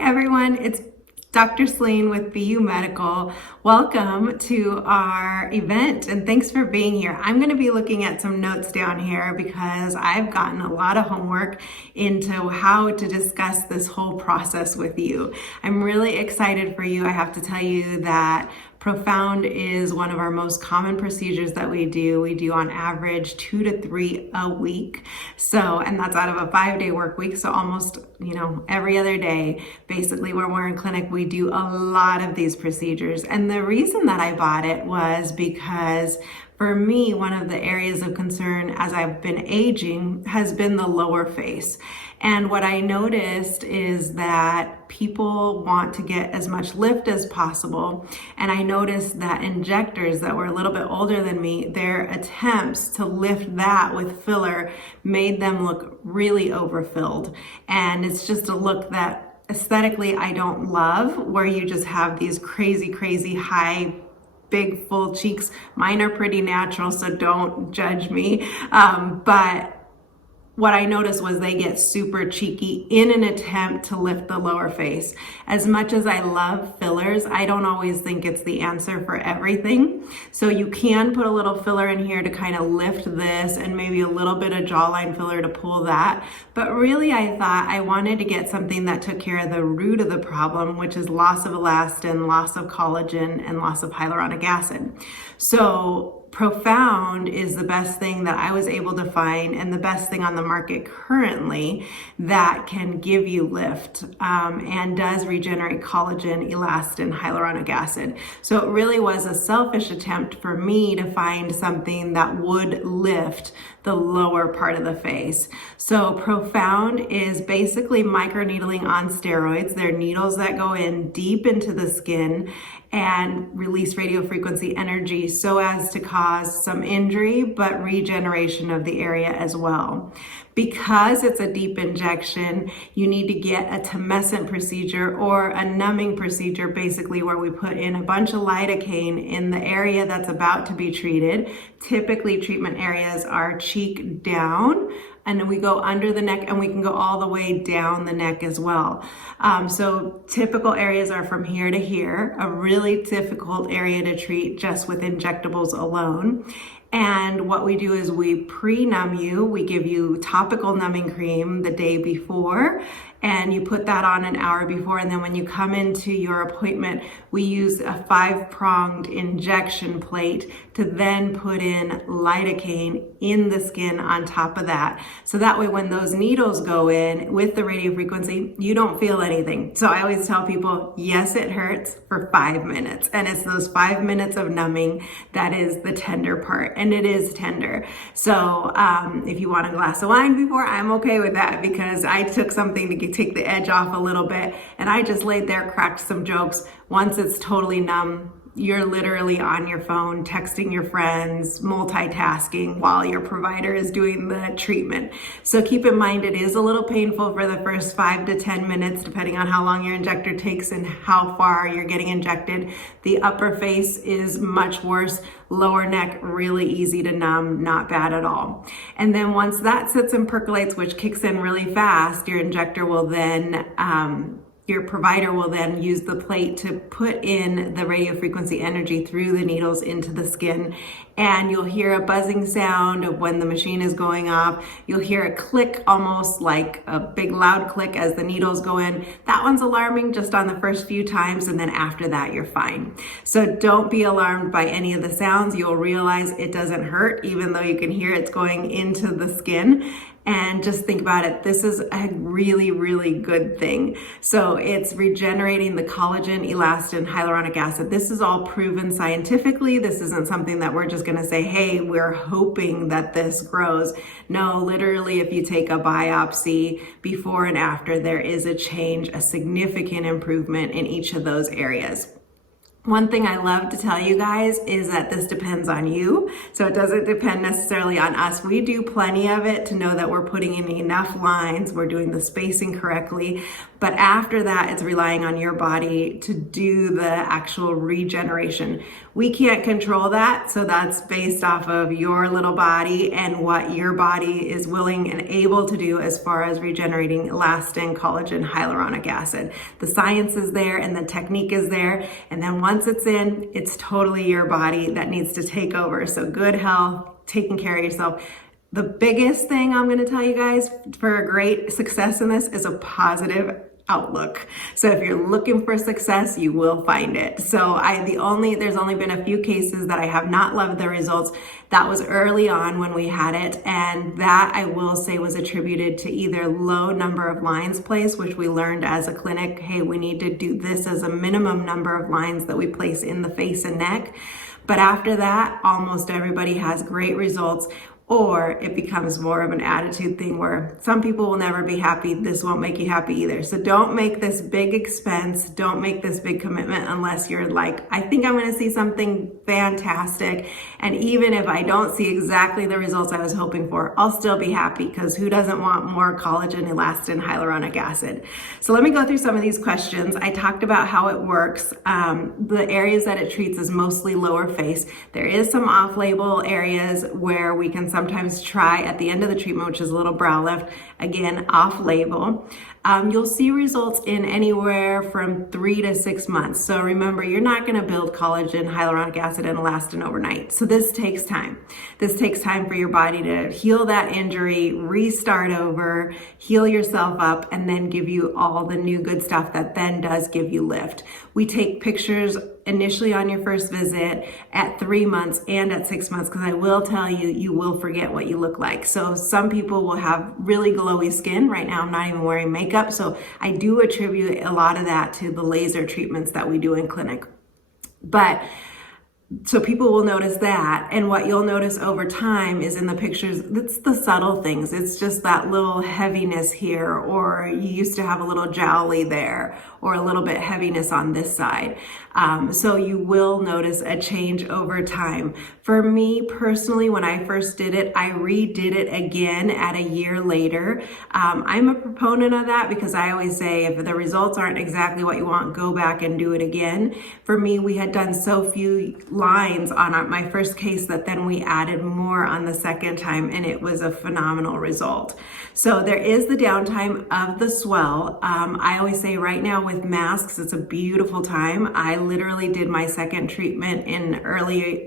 everyone, it's Dr. Selene with BU Medical. Welcome to our event and thanks for being here. I'm going to be looking at some notes down here because I've gotten a lot of homework into how to discuss this whole process with you. I'm really excited for you. I have to tell you that Profound is one of our most common procedures that we do. We do on average 2 to 3 a week. And that's out of a 5-day work week. So almost, every other day, basically when we're in clinic, we do a lot of these procedures. And the reason that I bought it was because for me, one of the areas of concern as I've been aging has been the lower face. And what I noticed is that people want to get as much lift as possible. And I noticed that injectors that were a little bit older than me, their attempts to lift that with filler made them look really overfilled. And it's just a look that aesthetically I don't love, where you just have these crazy high big full cheeks. Mine are pretty natural, so don't judge me. But what I noticed was they get super cheeky in an attempt to lift the lower face. As much as I love fillers, I don't always think it's the answer for everything. So you can put a little filler in here to kind of lift this and maybe a little bit of jawline filler to pull that. But really I thought I wanted to get something that took care of the root of the problem, which is loss of elastin, loss of collagen, and loss of hyaluronic acid. So Profound is the best thing that I was able to find and the best thing on the market currently that can give you lift and does regenerate collagen, elastin, hyaluronic acid. So it really was a selfish attempt for me to find something that would lift the lower part of the face. So Profound is basically microneedling on steroids. They're needles that go in deep into the skin and release radiofrequency energy so as to cause some injury but regeneration of the area as well. Because it's a deep injection, you need to get a tumescent procedure or a numbing procedure, basically where we put in a bunch of lidocaine in the area that's about to be treated. Typically treatment areas are cheek down, and then we go under the neck and we can go all the way down the neck as well. So typical areas are from here to here, a really difficult area to treat just with injectables alone. And what we do is we pre-numb you. We give you topical numbing cream the day before, and you put that on an hour before. And then when you come into your appointment, we use a 5-pronged injection plate to then put in lidocaine in the skin on top of that. So that way, when those needles go in with the radiofrequency, you don't feel anything. So I always tell people, yes, it hurts for 5 minutes. And it's those 5 minutes of numbing that is the tender part. And it is tender. So if you want a glass of wine before, I'm okay with that, because I took something to take the edge off a little bit, and I just laid there, cracked some jokes. Once it's totally numb, you're literally on your phone, texting your friends, multitasking while your provider is doing the treatment. So keep in mind, it is a little painful for the first 5 to 10 minutes, depending on how long your injector takes and how far you're getting injected. The upper face is much worse. Lower neck, really easy to numb, not bad at all. And then once that sits and percolates, which kicks in really fast, your injector will then your provider will then use the plate to put in the radiofrequency energy through the needles into the skin. And you'll hear a buzzing sound of when the machine is going off. You'll hear a click, almost like a big loud click as the needles go in. That one's alarming just on the first few times, and then after that, you're fine. So don't be alarmed by any of the sounds. You'll realize it doesn't hurt, even though you can hear it's going into the skin. And just think about it, this is a really good thing. So it's regenerating the collagen, elastin, hyaluronic acid. This is all proven scientifically. This isn't something that we're just gonna say, hey, we're hoping that this grows. No, literally, if you take a biopsy before and after, there is a change, a significant improvement in each of those areas. One thing I love to tell you guys is that this depends on you. So it doesn't depend necessarily on us. We do plenty of it to know that we're putting in enough lines, we're doing the spacing correctly. But after that, it's relying on your body to do the actual regeneration. We can't control that. So that's based off of your little body and what your body is willing and able to do as far as regenerating elastin, collagen, hyaluronic acid. The science is there and the technique is there. And then once it's in, it's totally your body that needs to take over. So good health, taking care of yourself. The biggest thing I'm going to tell you guys for a great success in this is a positive outlook. So if you're looking for success, you will find it. So there's only been a few cases that I have not loved the results. That was early on when we had it, and that I will say was attributed to either low number of lines placed, which we learned as a clinic, hey, we need to do this as a minimum number of lines that we place in the face and neck. But after that, almost everybody has great results. Or it becomes more of an attitude thing where some people will never be happy. This won't make you happy either. So don't make this big expense. Don't make this big commitment unless you're like, I think I'm going to see something fantastic. And even if I don't see exactly the results I was hoping for, I'll still be happy, because who doesn't want more collagen, elastin, hyaluronic acid? So let me go through some of these questions. I talked about how it works. The areas that it treats is mostly lower face. There is some off-label areas where we can sometimes try at the end of the treatment, which is a little brow lift, again, off-label. You'll see results in anywhere from 3 to 6 months. So remember, you're not going to build collagen, hyaluronic acid, and elastin overnight. So this takes time. This takes time for your body to heal that injury, restart over, heal yourself up, and then give you all the new good stuff that then does give you lift. We take pictures initially on your first visit, at 3 months, and at 6 months, because I will tell you, you will forget what you look like. So some people will have really glowy skin. Right now, I'm not even wearing makeup. So I do attribute a lot of that to the laser treatments that we do in clinic. So people will notice that, and what you'll notice over time is in the pictures, it's the subtle things. It's just that little heaviness here, or you used to have a little jowly there, or a little bit heaviness on this side. So you will notice a change over time. For me personally, when I first did it, I redid it again at a year later. I'm a proponent of that because I always say if the results aren't exactly what you want, go back and do it again. For me, we had done so few lines on my first case that then we added more on the second time, and it was a phenomenal result. So there is the downtime of the swell. I always say right now with masks, it's a beautiful time. I literally did my second treatment in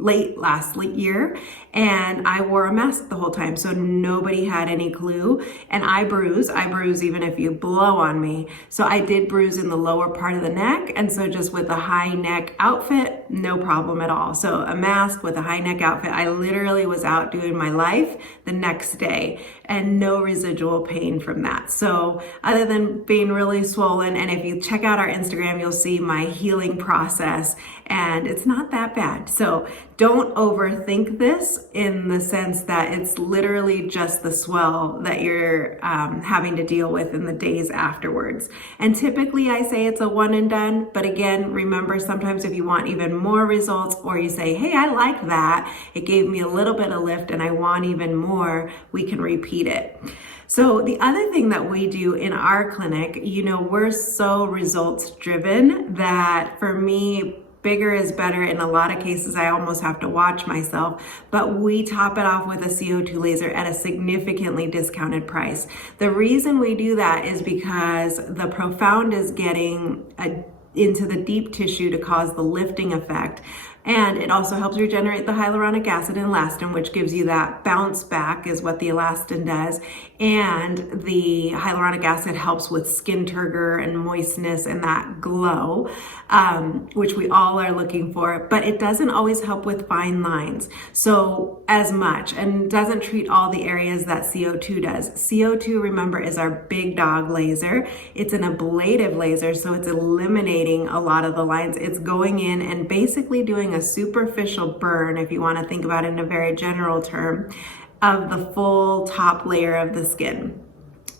late last year, and I wore a mask the whole time, so nobody had any clue. And I bruise even if you blow on me. So I did bruise in the lower part of the neck, and so just with a high neck outfit, no problem at all. So a mask with a high neck outfit, I literally was out doing my life the next day, and no residual pain from that. So other than being really swollen, and if you check out our Instagram, you'll see my healing process, and it's not that bad. So don't overthink this in the sense that it's literally just the swell that you're having to deal with in the days afterwards. And typically I say it's a one and done, but again, remember, sometimes if you want even more results, or you say, hey, I like that, it gave me a little bit of lift and I want even more, we can repeat it. So the other thing that we do in our clinic, we're so results driven that for me, bigger is better. In a lot of cases, I almost have to watch myself, but we top it off with a CO2 laser at a significantly discounted price. The reason we do that is because the profound is getting into the deep tissue to cause the lifting effect. And it also helps regenerate the hyaluronic acid and elastin, which gives you that bounce back, is what the elastin does. And the hyaluronic acid helps with skin turgor and moistness and that glow, which we all are looking for. But it doesn't always help with fine lines so as much, and doesn't treat all the areas that CO2 does. CO2, remember, is our big dog laser. It's an ablative laser, so it's eliminating a lot of the lines. It's going in and basically doing a superficial burn, if you want to think about it in a very general term, of the full top layer of the skin.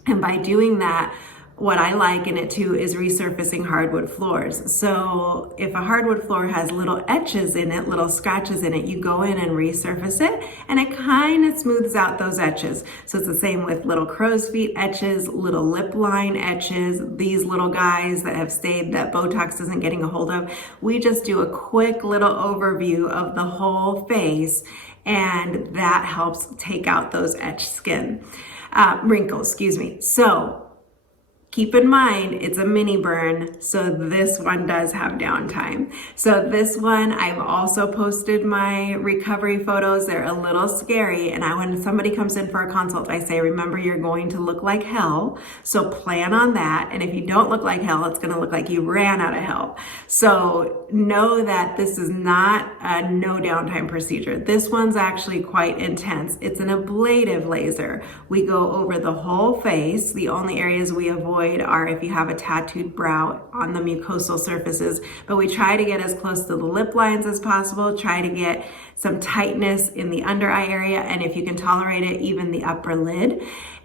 And by doing that, what I liken it to is resurfacing hardwood floors. So if a hardwood floor has little etches in it, little scratches in it, you go in and resurface it and it kind of smooths out those etches. So it's the same with little crow's feet etches, little lip line etches, these little guys that have stayed that Botox isn't getting a hold of. We just do a quick little overview of the whole face, and that helps take out those etched skin, wrinkles, excuse me. So keep in mind, it's a mini burn, so this one does have downtime. So this one, I've also posted my recovery photos. They're a little scary, and when somebody comes in for a consult, I say, remember, you're going to look like hell, so plan on that. And if you don't look like hell, it's gonna look like you ran out of hell. So know that this is not a no downtime procedure. This one's actually quite intense. It's an ablative laser. We go over the whole face. The only areas we avoid are if you have a tattooed brow on the mucosal surfaces, but we try to get as close to the lip lines as possible, try to get some tightness in the under eye area, and if you can tolerate it, even the upper lid.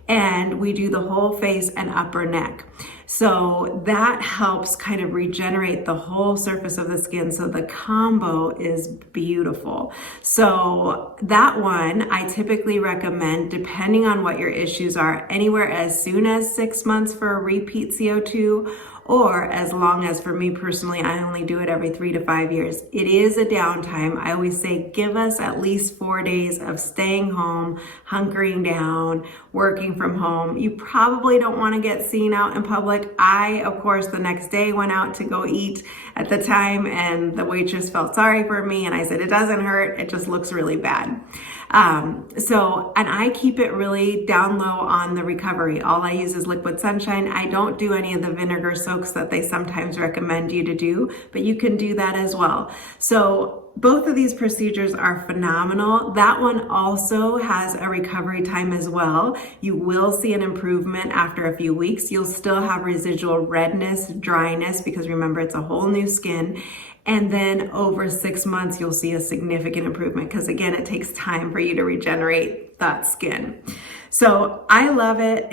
And we do the whole face and upper neck. So that helps kind of regenerate the whole surface of the skin. So the combo is beautiful. So that one, I typically recommend, depending on what your issues are, anywhere as soon as 6 months for a repeat CO2, or as long as, for me personally, I only do it every 3 to 5 years. It is a downtime. I always say, give us at least 4 days of staying home, hunkering down, working from home. You probably don't want to get seen out in public. I, of course, the next day went out to go eat at the time, and the waitress felt sorry for me, and I said, it doesn't hurt, it just looks really bad. And I keep it really down low on the recovery. All I use is liquid sunshine. I don't do any of the vinegar soaks that they sometimes recommend you to do, but you can do that as well. So both of these procedures are phenomenal. That one also has a recovery time as well. You will see an improvement after a few weeks. You'll still have residual redness, dryness, because remember, it's a whole new skin. And then over 6 months, you'll see a significant improvement, because again, it takes time for you to regenerate that skin. So I love it.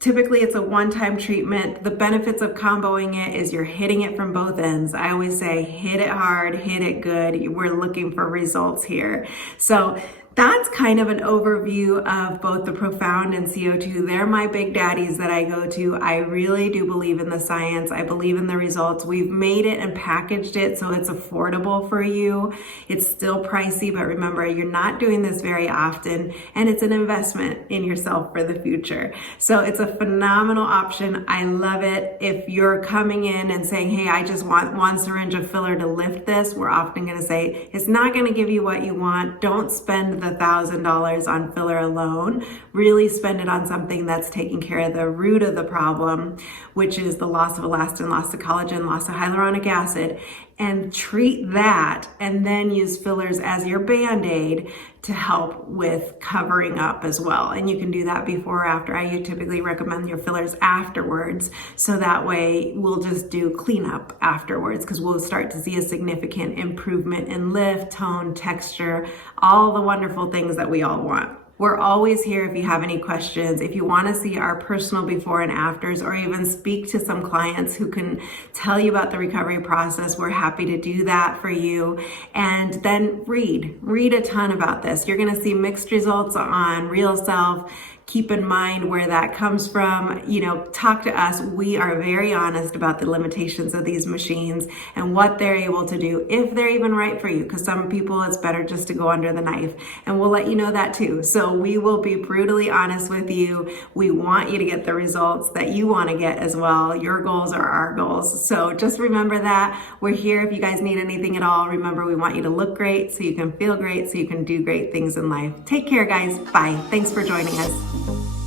Typically it's a one-time treatment. The benefits of comboing it is you're hitting it from both ends. I always say, hit it hard, hit it good. We're looking for results here. So that's kind of an overview of both the Profound and CO2. They're my big daddies that I go to. I really do believe in the science. I believe in the results. We've made it and packaged it so it's affordable for you. It's still pricey, but remember, you're not doing this very often, and it's an investment in yourself for the future. So it's a phenomenal option. I love it. If you're coming in and saying, hey, I just want 1 syringe of filler to lift this, we're often going to say, it's not going to give you what you want. Don't spend the $1,000 on filler alone. Really spend it on something that's taking care of the root of the problem, which is the loss of elastin, loss of collagen, loss of hyaluronic acid, and treat that, and then use fillers as your Band-Aid to help with covering up as well. And you can do that before or after. I typically recommend your fillers afterwards, so that way we'll just do cleanup afterwards, because we'll start to see a significant improvement in lift, tone, texture, all the wonderful things that we all want. We're always here if you have any questions. If you want to see our personal before and afters, or even speak to some clients who can tell you about the recovery process, we're happy to do that for you. And then read a ton about this. You're going to see mixed results on Real Self. Keep in mind where that comes from. Talk to us. We are very honest about the limitations of these machines and what they're able to do, if they're even right for you, because some people, it's better just to go under the knife, and we'll let you know that too. So we will be brutally honest with you. We want you to get the results that you want to get as well. Your goals are our goals. So just remember that. We're here if you guys need anything at all. Remember, we want you to look great so you can feel great, so you can do great things in life. Take care, guys. Bye. Thanks for joining us.